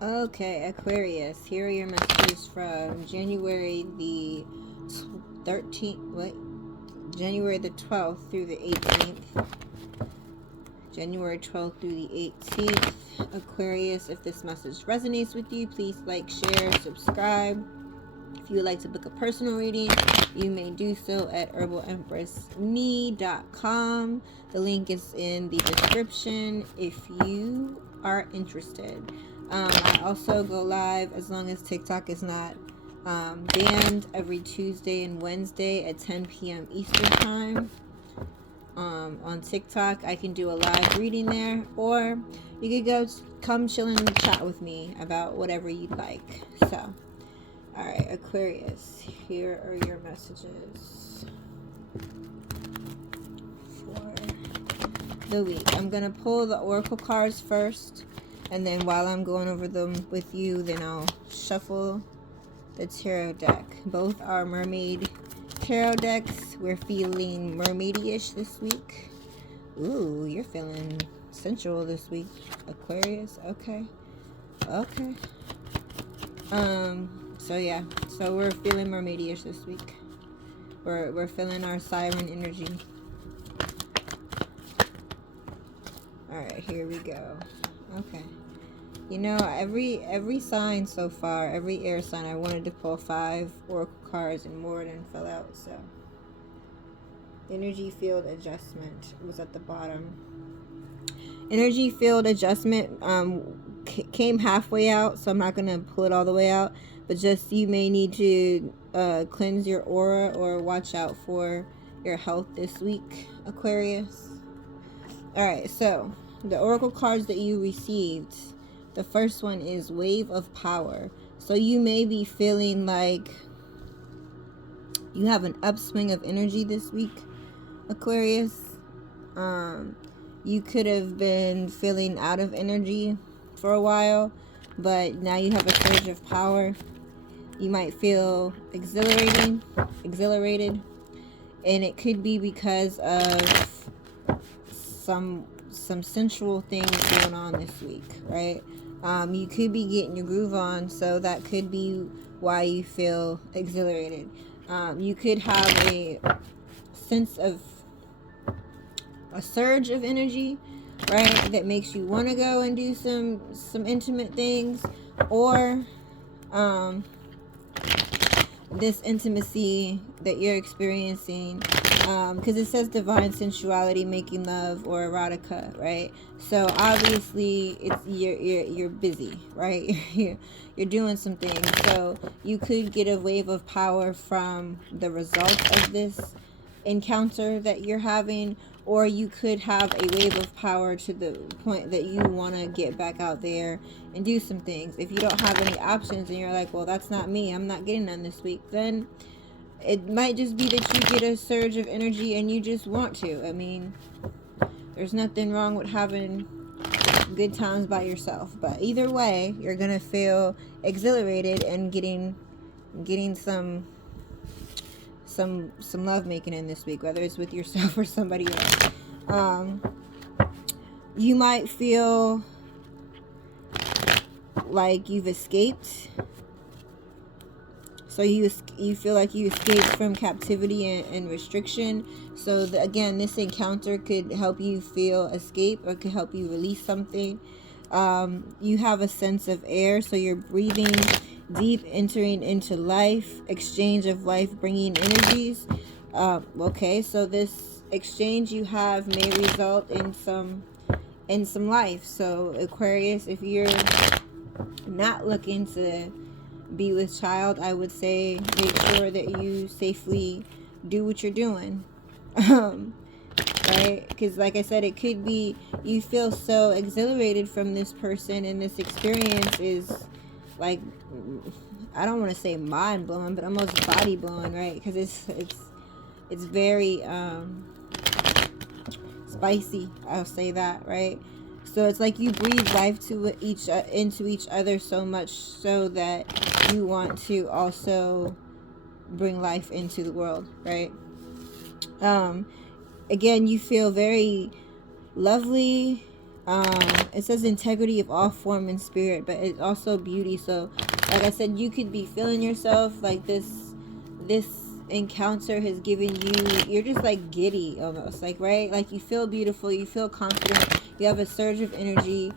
Okay, Aquarius, here are your messages from January the 13th, January the 12th through the 18th. January 12th through the 18th. Aquarius, if this message resonates with you, please like, share, subscribe. If you would like to book a personal reading, you may do so at herbalempressme.com. The link is in the description if you are interested. I also go live, as long as TikTok is not banned, every Tuesday and Wednesday at 10 p.m. Eastern Time. On TikTok, I can do a live reading there, or you could come chill and chat with me about whatever you'd like. So, alright, Aquarius, here are your messages for the week. I'm going to pull the oracle cards first, and then while I'm going over them with you, then I'll shuffle the tarot deck. Both are mermaid tarot decks. We're feeling mermaidy-ish this week. Ooh, you're feeling sensual this week, Aquarius. Okay. So yeah, so we're feeling mermaidy-ish this week. We're feeling our siren energy. Alright, here we go. Okay. You know, every sign so far, every air sign, I wanted to pull 5 oracle cards and more than fell out, so. Energy field adjustment was at the bottom. Energy field adjustment came halfway out, so I'm not going to pull it all the way out, but just you may need to cleanse your aura or watch out for your health this week, Aquarius. Alright, so the oracle cards that you received, the first one is Wave of Power. So you may be feeling like you have an upswing of energy this week, Aquarius. You could have been feeling out of energy for a while, but now you have a surge of power. You might feel exhilarated, and it could be because of some sensual things going on this week, right? You could be getting your groove on, so that could be why you feel exhilarated. You could have a sense of a surge of energy, right, that makes you want to go and do some intimate things, or this intimacy that you're experiencing, because it says divine sensuality, making love, or erotica, right? So obviously it's you're busy, right? You're doing some things, so you could get a wave of power from the result of this encounter that you're having, or you could have a wave of power to the point that you want to get back out there and do some things. If you don't have any options and you're like, well, that's not me, I'm not getting none this week, then it might just be that you get a surge of energy and you just want to. I mean, there's nothing wrong with having good times by yourself, but either way, you're gonna feel exhilarated and getting some love making in this week, whether it's with yourself or somebody else. You might feel like you've escaped. So you feel like you escaped from captivity and restriction. So again, this encounter could help you feel escape, or could help you release something. You have a sense of air, so you're breathing deep, entering into life, exchange of life bringing energies. Okay, so this exchange you have may result in some life. So Aquarius, if you're not looking to be with child, I would say make sure that you safely do what you're doing. Right? Because like I said, it could be you feel so exhilarated from this person, and this experience is like, I don't want to say mind blowing, but almost body blowing, right? Because it's very spicy, I'll say that, right? So it's like you breathe life to into each other so much so that you want to also bring life into the world, right? Again, you feel very lovely, It says integrity of all form and spirit, but it's also beauty. So like I said, you could be feeling yourself like this encounter has given you, you're just like giddy almost, like, right? Like you feel beautiful, you feel confident, you have a surge of energy,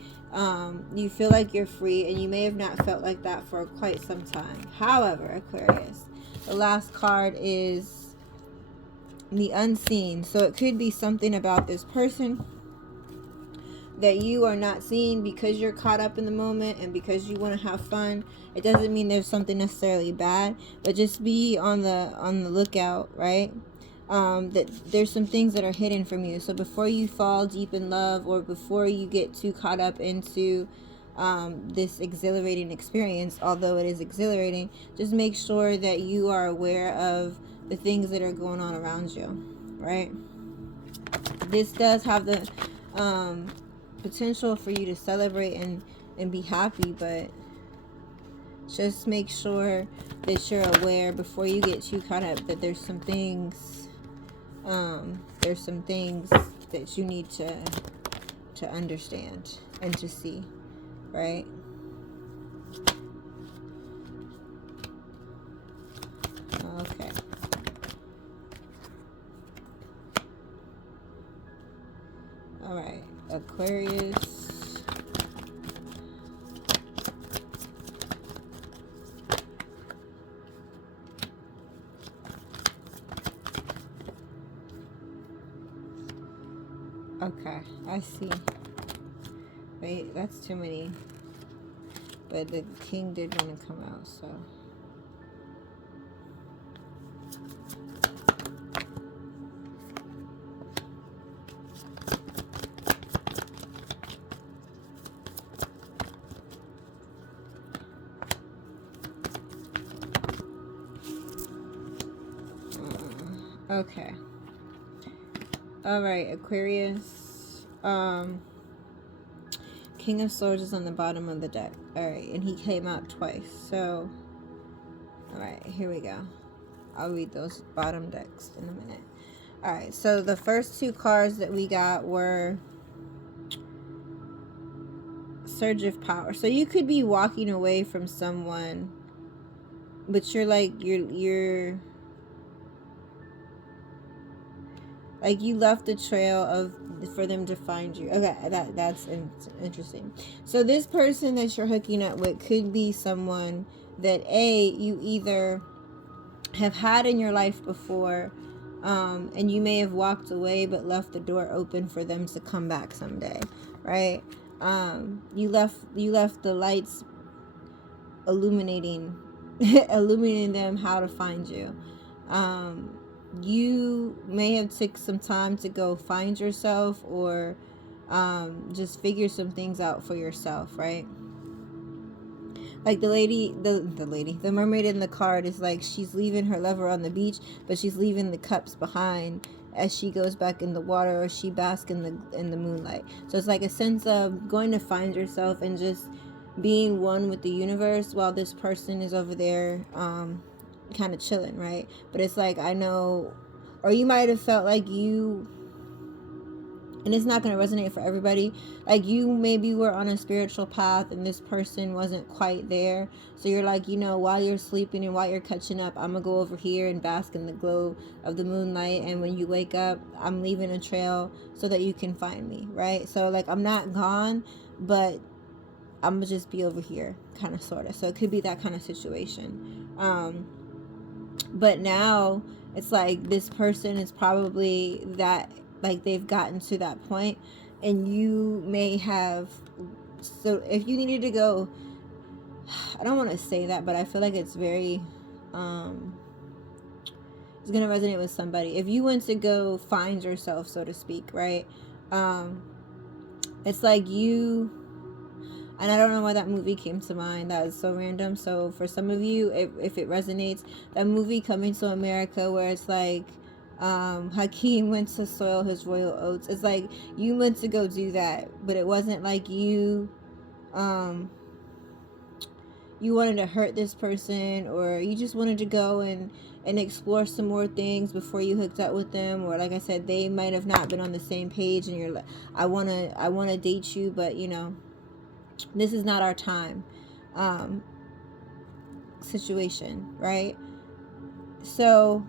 you feel like you're free, and you may have not felt like that for quite some time. However, Aquarius, the last card is the unseen. So it could be something about this person that you are not seeing because you're caught up in the moment and because you want to have fun. It doesn't mean there's something necessarily bad, but just be on the lookout, right? That there's some things that are hidden from you. So before you fall deep in love, or before you get too caught up into this exhilarating experience, although it is exhilarating, just make sure that you are aware of the things that are going on around you, right? This does have the potential for you to celebrate and be happy, but just make sure that you're aware before you get too caught up that there's some things that you need to understand and to see, right? Okay. All right, Aquarius. Okay, I see. Wait, that's too many. But the king did want to come out, so. Okay. All right, Aquarius. King of Swords is on the bottom of the deck. All right, and he came out twice. So, all right, here we go. I'll read those bottom decks in a minute. All right, so the first two cards that we got were Surge of Power. So you could be walking away from someone, but you're like you're like you left the trail of for them to find you. Okay, that's interesting. So this person that you're hooking up with could be someone that you either have had in your life before, and you may have walked away but left the door open for them to come back someday, right? You left the lights illuminating them how to find you. You may have took some time to go find yourself, or just figure some things out for yourself, right? Like the mermaid in the card is like she's leaving her lover on the beach, but she's leaving the cups behind as she goes back in the water, or she basks in the moonlight. So it's like a sense of going to find yourself and just being one with the universe while this person is over there kind of chilling, right? But it's like, I know, or you might have felt like you, and it's not going to resonate for everybody, like you maybe were on a spiritual path and this person wasn't quite there, so you're like, while you're sleeping and while you're catching up, I'm gonna go over here and bask in the glow of the moonlight, and when you wake up, I'm leaving a trail so that you can find me, right? So like, I'm not gone, but I'm gonna just be over here, kind of, sort of. So it could be that kind of situation. But now it's like this person is probably that, like they've gotten to that point, and you may have, so if you needed to go, I don't want to say that, but I feel like it's very it's gonna resonate with somebody. If you went to go find yourself, so to speak, right? It's like you, and I don't know why that movie came to mind. That is so random. So for some of you, if it resonates, that movie Coming to America, where it's like Hakeem went to soil his royal oats. It's like you went to go do that, but it wasn't like you you wanted to hurt this person, or you just wanted to go and explore some more things before you hooked up with them. Or like I said, they might have not been on the same page, and you're like, I want to date you, but you know, this is not our time situation, right? So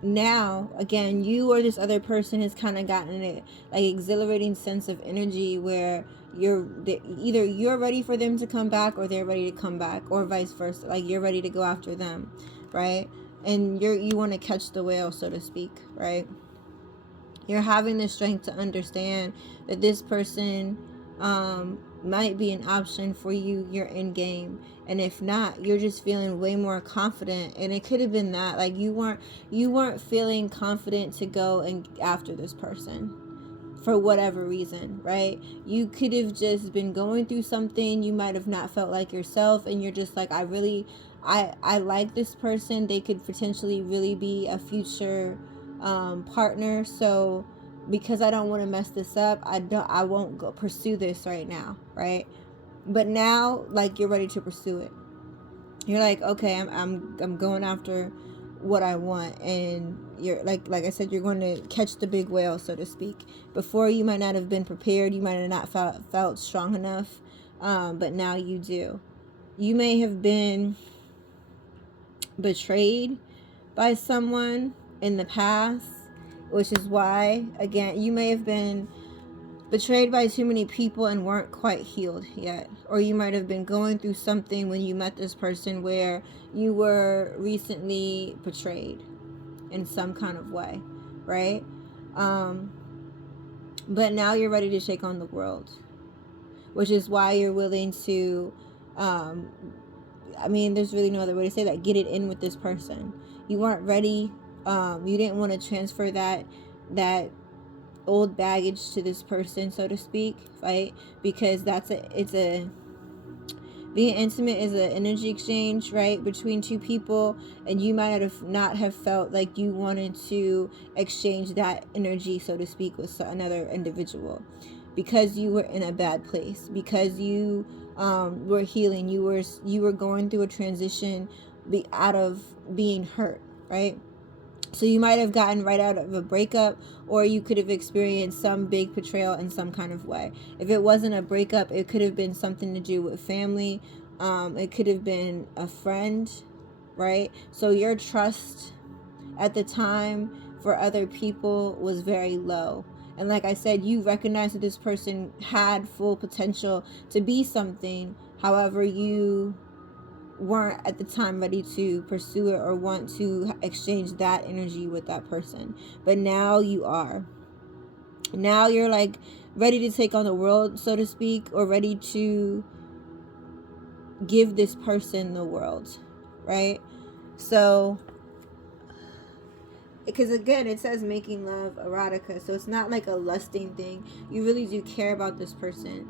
now again, you or this other person has kind of gotten a like exhilarating sense of energy where either you're ready for them to come back, or they're ready to come back, or vice versa. Like you're ready to go after them, right? And you want to catch the whale, so to speak, right? You're having the strength to understand that this person might be an option for you, your end game. And if not, you're just feeling way more confident. And it could have been that, like, you weren't feeling confident to go and after this person for whatever reason, right? You could have just been going through something. You might have not felt like yourself, and you're just like, I like this person. They could potentially really be a future partner. So because I don't want to mess this up, I won't go pursue this right now, right? But now, like, you're ready to pursue it. You're like, okay, I'm going after what I want. And you're like I said, you're going to catch the big whale, so to speak. Before, you might not have been prepared, you might have not felt strong enough, but now you do. You may have been betrayed by someone in the past, which is why, again, you may have been betrayed by too many people and weren't quite healed yet. Or you might have been going through something when you met this person where you were recently betrayed in some kind of way, right? But now you're ready to take on the world, which is why you're willing to, there's really no other way to say that, get it in with this person. You weren't ready. You didn't want to transfer that old baggage to this person, so to speak, right? Because being intimate is an energy exchange, right, between two people, and you might not have felt like you wanted to exchange that energy, so to speak, with another individual, because you were in a bad place, because you were healing, you were going through a transition out of being hurt, right? So you might have gotten right out of a breakup, or you could have experienced some big betrayal in some kind of way. If it wasn't a breakup, it could have been something to do with family. It could have been a friend, right? So your trust at the time for other people was very low. And like I said, you recognized that this person had full potential to be something. However, you weren't at the time ready to pursue it or want to exchange that energy with that person. But now you are. Now you're like ready to take on the world, so to speak, or ready to give this person the world, right? So, because again, it says making love erotica, so it's not like a lusting thing. You really do care about this person.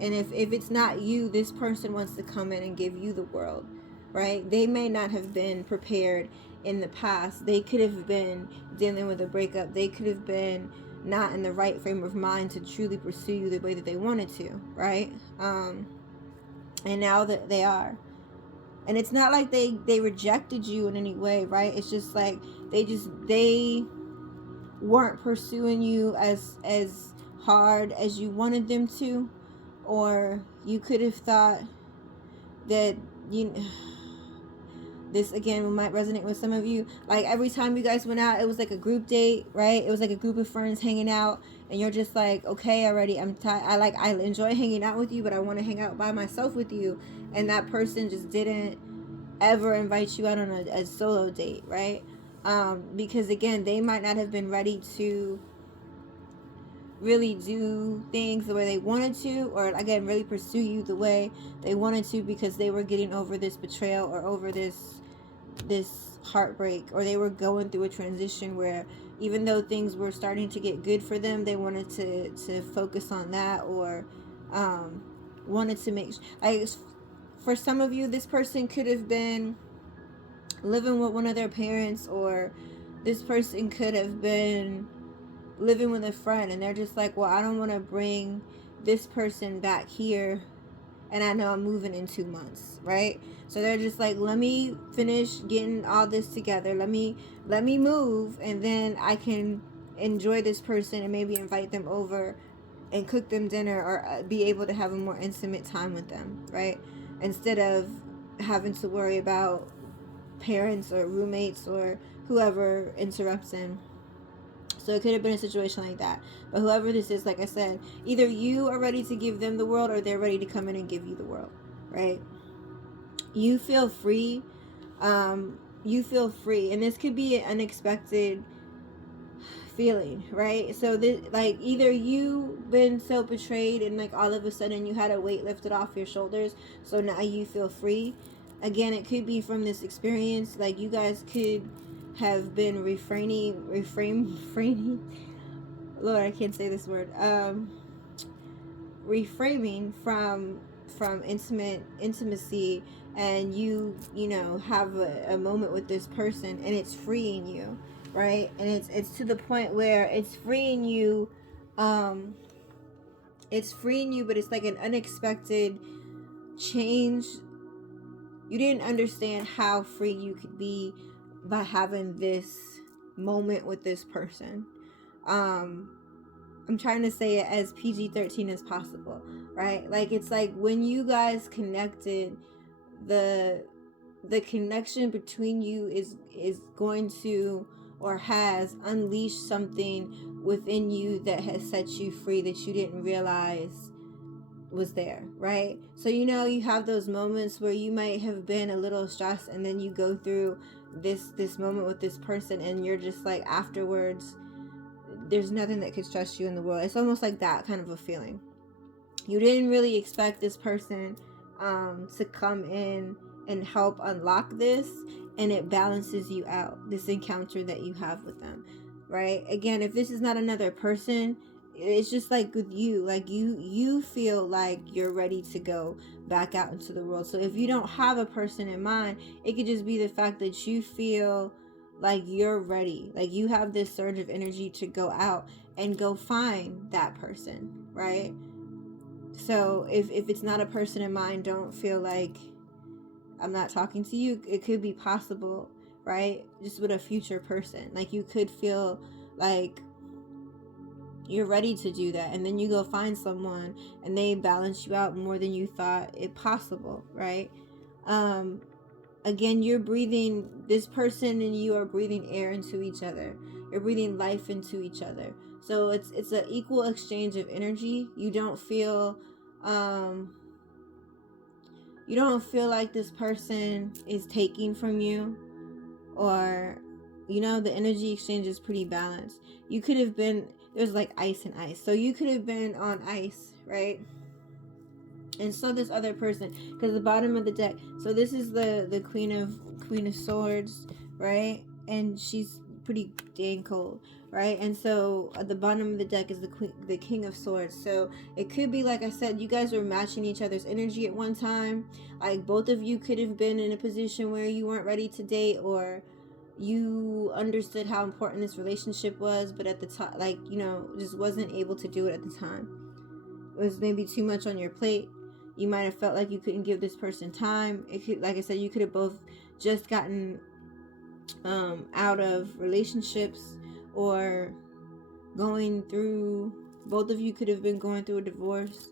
And if it's not you, this person wants to come in and give you the world, right? They may not have been prepared in the past. They could have been dealing with a breakup. They could have been not in the right frame of mind to truly pursue you the way that they wanted to, right? And now that they are. And it's not like they rejected you in any way, right? It's just like they weren't pursuing you as hard as you wanted them to. Or you could have thought that this again might resonate with some of you. Like every time you guys went out, it was like a group date, right? It was like a group of friends hanging out, and you're just like, okay, already, I'm tired. I enjoy hanging out with you, but I want to hang out by myself with you. And that person just didn't ever invite you out on a solo date, right? Because again, they might not have been ready to really do things the way they wanted to, or again, really pursue you the way they wanted to, because they were getting over this betrayal or over this heartbreak, or they were going through a transition where even though things were starting to get good for them, they wanted to focus on that, or wanted to make for some of you, this person could have been living with one of their parents, or this person could have been living with a friend, and they're just like, well, I don't want to bring this person back here and I know I'm moving in 2 months, right? So they're just like, let me finish getting all this together. Let me move, and then I can enjoy this person and maybe invite them over and cook them dinner, or be able to have a more intimate time with them, right? Instead of having to worry about parents or roommates or whoever interrupts him. So it could have been a situation like that. But whoever this is, like I said, either you are ready to give them the world, or they're ready to come in and give you the world, right? You feel free. You feel free. And this could be an unexpected feeling, right? So this, like, either you been so betrayed and like all of a sudden you had a weight lifted off your shoulders, so now you feel free. Again, it could be from this experience. Like, you guys could have been refraining. Lord, I can't say this word. Reframing from intimacy, and you know, have a moment with this person, and it's freeing you, right? And it's to the point where it's freeing you. It's freeing you, but it's like an unexpected change. You didn't understand how free you could be by having this moment with this person. I'm trying to say it as PG-13 as possible, right? Like, it's like when you guys connected, the connection between you is going to, or has unleashed something within you that has set you free that you didn't realize was there, right? So, you know, you have those moments where you might have been a little stressed, and then you go through this moment with this person, and you're just like, afterwards, there's nothing that could stress you in the world. It's almost like that kind of a feeling. You didn't really expect this person to come in and help unlock this, and it balances you out, this encounter that you have with them, right? Again, if this is not another person, it's just like with you, like you feel like you're ready to go back out into the world. So if you don't have a person in mind, it could just be the fact that you feel like you're ready, like you have this surge of energy to go out and go find that person, right? So if it's not a person in mind, don't feel like I'm not talking to you. It could be possible, right? Just with a future person, like you could feel like you're ready to do that, and then you go find someone and they balance you out more than you thought it possible, right? Again, you're breathing, this person and you are breathing air into each other. You're breathing life into each other. So it's an equal exchange of energy. You don't feel like this person is taking from you, or, you know, the energy exchange is pretty balanced. You could have been, there's like ice and ice. So you could have been on ice, right? And so this other person, because the bottom of the deck, so this is the queen of swords, right? And she's pretty dang cold, right? And so at the bottom of the deck is the king of swords. So it could be, like I said, you guys were matching each other's energy at one time. Like, both of you could have been in a position where you weren't ready to date, or you understood how important this relationship was, but at the time, like, you know, just wasn't able to do it at the time. It was maybe too much on your plate. You might have felt like you couldn't give this person time. It could, like I said, you could have both just gotten out of relationships, or both of you could have been going through a divorce,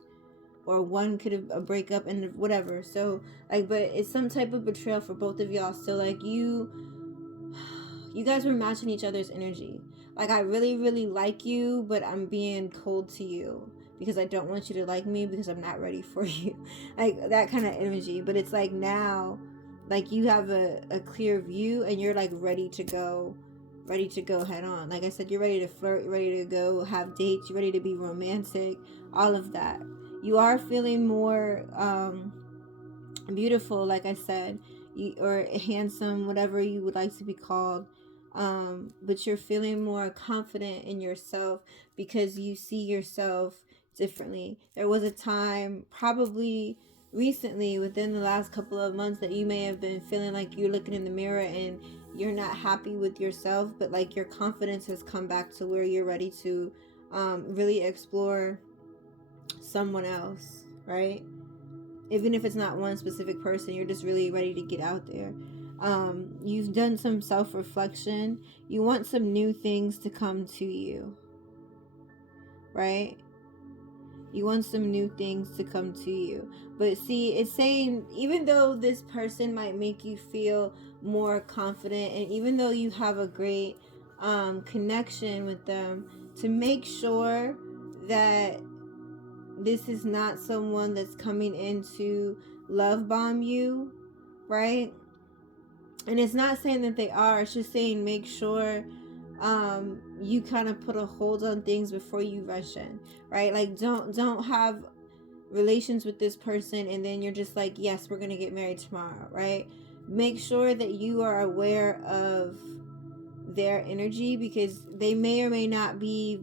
or one could have a breakup and whatever. So, like, but it's some type of betrayal for both of y'all. So, like, you guys were matching each other's energy. Like, I really, really like you, but I'm being cold to you because I don't want you to like me because I'm not ready for you. Like, that kind of energy. But it's like, now, like, you have a clear view, and you're like ready to go head on. Like I said, you're ready to flirt, you're ready to go have dates, you're ready to be romantic, all of that. You are feeling more beautiful, like I said, or handsome, whatever you would like to be called. But you're feeling more confident in yourself because you see yourself differently. There was a time, probably recently, within the last couple of months, that you may have been feeling like you're looking in the mirror and you're not happy with yourself, but like your confidence has come back to where you're ready to really explore someone else, right? even if it's not one specific person, you're just really ready to get out there. You've done some self-reflection. You want some new things to come to you, right? You want some new things to come to you. But see, it's saying, even though this person might make you feel more confident, and even though you have a great connection with them, to make sure that this is not someone that's coming in to love bomb you, right? And it's not saying that they are, it's just saying make sure you kind of put a hold on things before you rush in, right? Like don't have relations with this person and then you're just like, yes, we're gonna get married tomorrow, right? Make sure that you are aware of their energy, because they may or may not be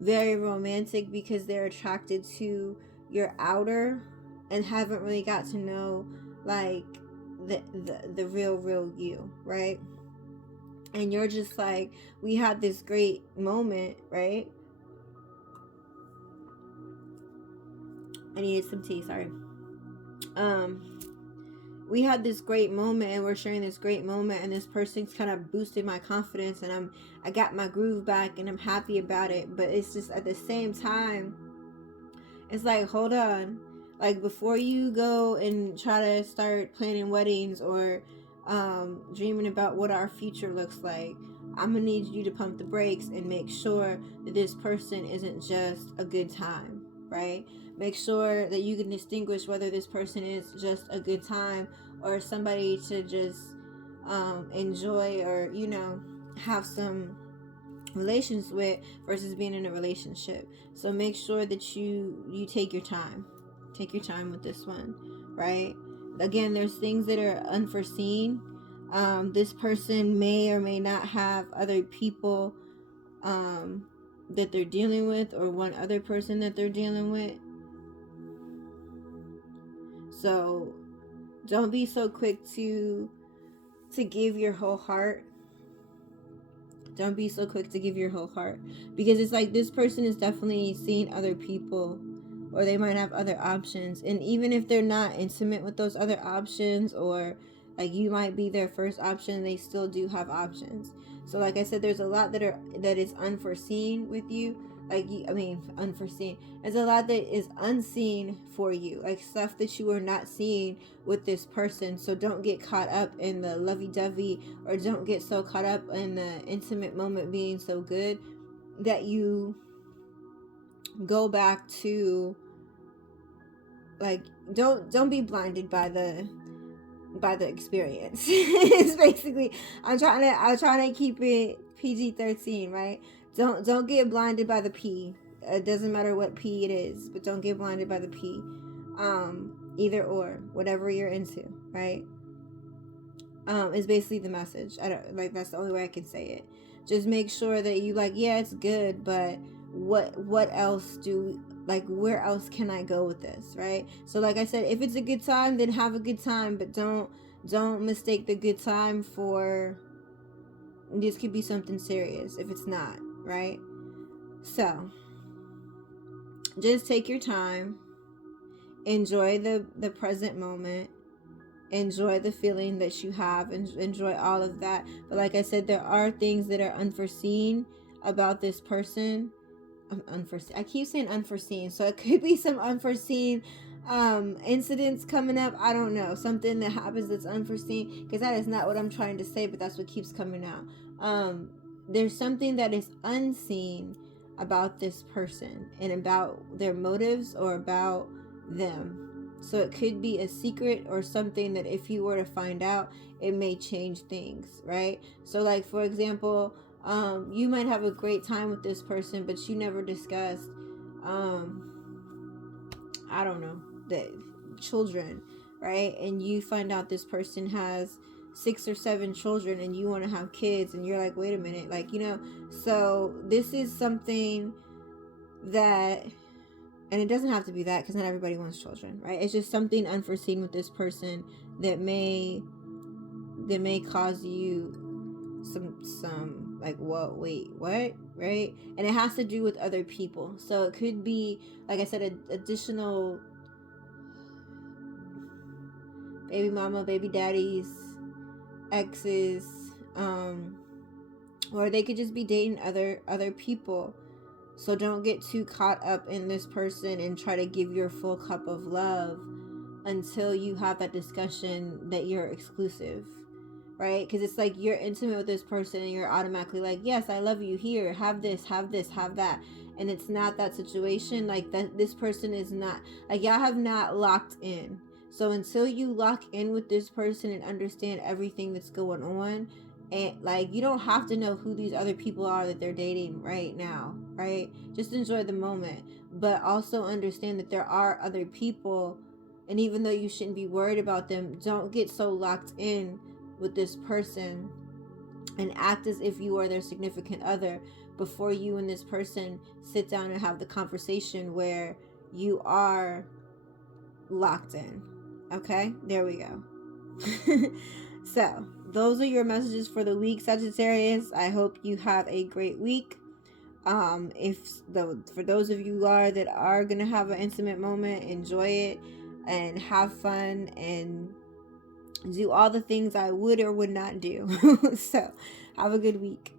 very romantic because they're attracted to your outer and haven't really got to know like the real you, right? And you're just like, we had this great moment, right? I needed some tea, sorry. We had this great moment and we're sharing this great moment, and this person's kind of boosted my confidence, and I got my groove back and I'm happy about it. But it's just at the same time, it's like, hold on, like before you go and try to start planning weddings or dreaming about what our future looks like, I'm gonna need you to pump the brakes and make sure that this person isn't just a good time, right? Make sure that you can distinguish whether this person is just a good time or somebody to just enjoy or, you know, have some relations with versus being in a relationship. So make sure that you take your time with this one, right? Again, there's things that are unforeseen. This person may or may not have other people that they're dealing with, or one other person that they're dealing with. So don't be so quick to give your whole heart. Don't be so quick to give your whole heart, because it's like this person is definitely seeing other people, or they might have other options. And even if they're not intimate with those other options, or like you might be their first option, they still do have options. So like I said, there's a lot that is unforeseen with you. Unforeseen. There's a lot that is unseen for you, like stuff that you are not seeing with this person. So don't get caught up in the lovey-dovey, or don't get so caught up in the intimate moment being so good that you go back to, like, don't be blinded by the experience. It's basically, I'm trying to keep it PG-13, right? Don't get blinded by the P. It doesn't matter what P it is, but don't get blinded by the P. Either or, whatever you're into, right? Is basically the message. I don't, like, that's the only way I can say it. Just make sure that you, like, yeah, it's good, but what else where else can I go with this, right? So like I said, if it's a good time, then have a good time, but don't mistake the good time for this could be something serious if it's not, right? So just take your time, enjoy the present moment, enjoy the feeling that you have, and enjoy all of that. But like I said, there are things that are unforeseen about this person. Unforeseen. I keep saying unforeseen, so it could be some unforeseen incidents coming up. I don't know, something that happens that's unforeseen, because that is not what I'm trying to say, but that's what keeps coming out. There's something that is unseen about this person and about their motives or about them. So it could be a secret or something that if you were to find out, it may change things, right? So like, for example, you might have a great time with this person, but you never discussed, I don't know, the children, right? And you find out this person has 6 or 7 children and you want to have kids, and you're like, wait a minute, like, you know. So this is something that, and it doesn't have to be that, because not everybody wants children, right? It's just something unforeseen with this person that may cause you some like, whoa, wait, what, right? And it has to do with other people. So it could be, like I said, additional baby mama, baby daddies, exes, or they could just be dating other people. So don't get too caught up in this person and try to give your full cup of love until you have that discussion that you're exclusive, right? Because it's like you're intimate with this person and you're automatically like, yes, I love you, here, have this, have this, have that. And it's not that situation. Like, that this person is not, like, y'all have not locked in. So until you lock in with this person and understand everything that's going on, and like, you don't have to know who these other people are that they're dating right now, right? Just enjoy the moment, but also understand that there are other people. And even though you shouldn't be worried about them, don't get so locked in with this person and act as if you are their significant other before you and this person sit down and have the conversation where you are locked in. Okay, there we go. So those are your messages for the week, Sagittarius. I hope you have a great week. For those of you that are gonna have an intimate moment, enjoy it and have fun and do all the things I would or would not do. So have a good week.